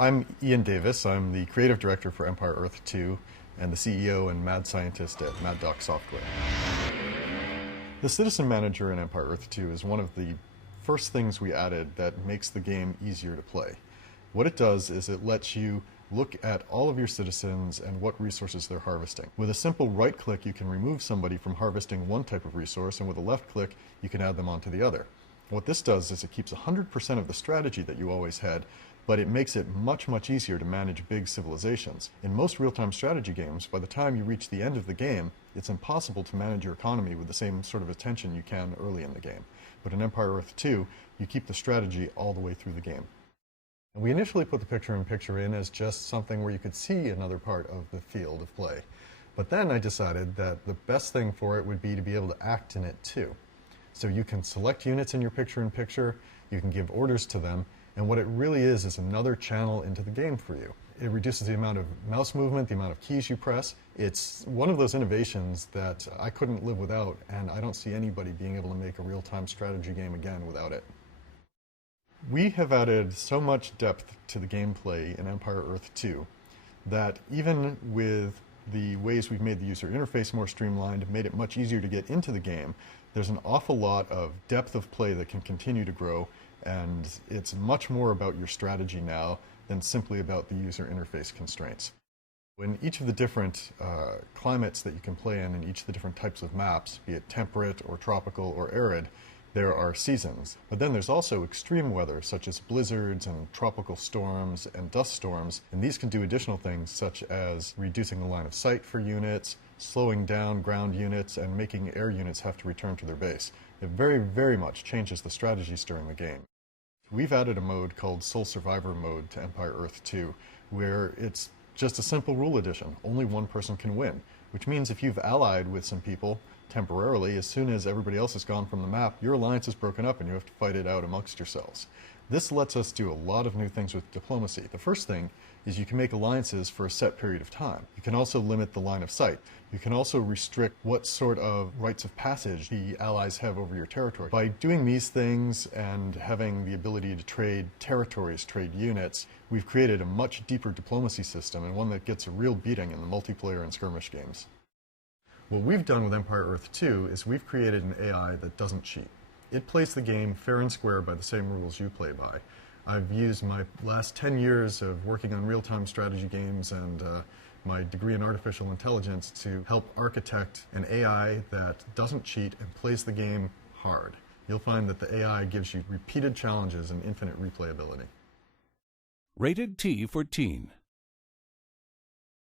I'm Ian Davis. I'm the creative director for Empire Earth 2 and the CEO and mad scientist at Mad Dog Software. The Citizen Manager in Empire Earth 2 is one of the first things we added that makes the game easier to play. What it does is it lets you look at all of your citizens and what resources they're harvesting. With a simple right click, you can remove somebody from harvesting one type of resource, and with a left click, you can add them onto the other. What this does is it keeps 100% of the strategy that you always had, but it makes it much, much easier to manage big civilizations. In most real-time strategy games, by the time you reach the end of the game, it's impossible to manage your economy with the same sort of attention you can early in the game. But in Empire Earth 2, you keep the strategy all the way through the game. We initially put the picture-in-picture in as just something where you could see another part of the field of play. But then I decided that the best thing for it would be to be able to act in it too. So you can select units in your picture-in-picture, you can give orders to them, and what it really is another channel into the game for you. It reduces the amount of mouse movement, the amount of keys you press. It's one of those innovations that I couldn't live without, and I don't see anybody being able to make a real-time strategy game again without it. We have added so much depth to the gameplay in Empire Earth 2 that even with the ways we've made the user interface more streamlined, made it much easier to get into the game, there's an awful lot of depth of play that can continue to grow, and it's much more about your strategy now than simply about the user interface constraints. In each of the different climates that you can play in each of the different types of maps, be it temperate or tropical or arid, there are seasons. But then there's also extreme weather, such as blizzards and tropical storms and dust storms, and these can do additional things such as reducing the line of sight for units, slowing down ground units, and making air units have to return to their base. It very, very much changes the strategies during the game. We've added a mode called Sole Survivor mode to Empire Earth 2, where it's just a simple rule addition. Only one person can win, which means if you've allied with some people temporarily, as soon as everybody else has gone from the map, your alliance is broken up and you have to fight it out amongst yourselves. This lets us do a lot of new things with diplomacy. The first thing is you can make alliances for a set period of time. You can also limit the line of sight. You can also restrict what sort of rights of passage the allies have over your territory. By doing these things and having the ability to trade territories, trade units, we've created a much deeper diplomacy system, and one that gets a real beating in the multiplayer and skirmish games. What we've done with Empire Earth 2 is we've created an AI that doesn't cheat. It plays the game fair and square by the same rules you play by. I've used my last 10 years of working on real-time strategy games and my degree in artificial intelligence to help architect an AI that doesn't cheat and plays the game hard. You'll find that the AI gives you repeated challenges and infinite replayability. Rated T for Teen.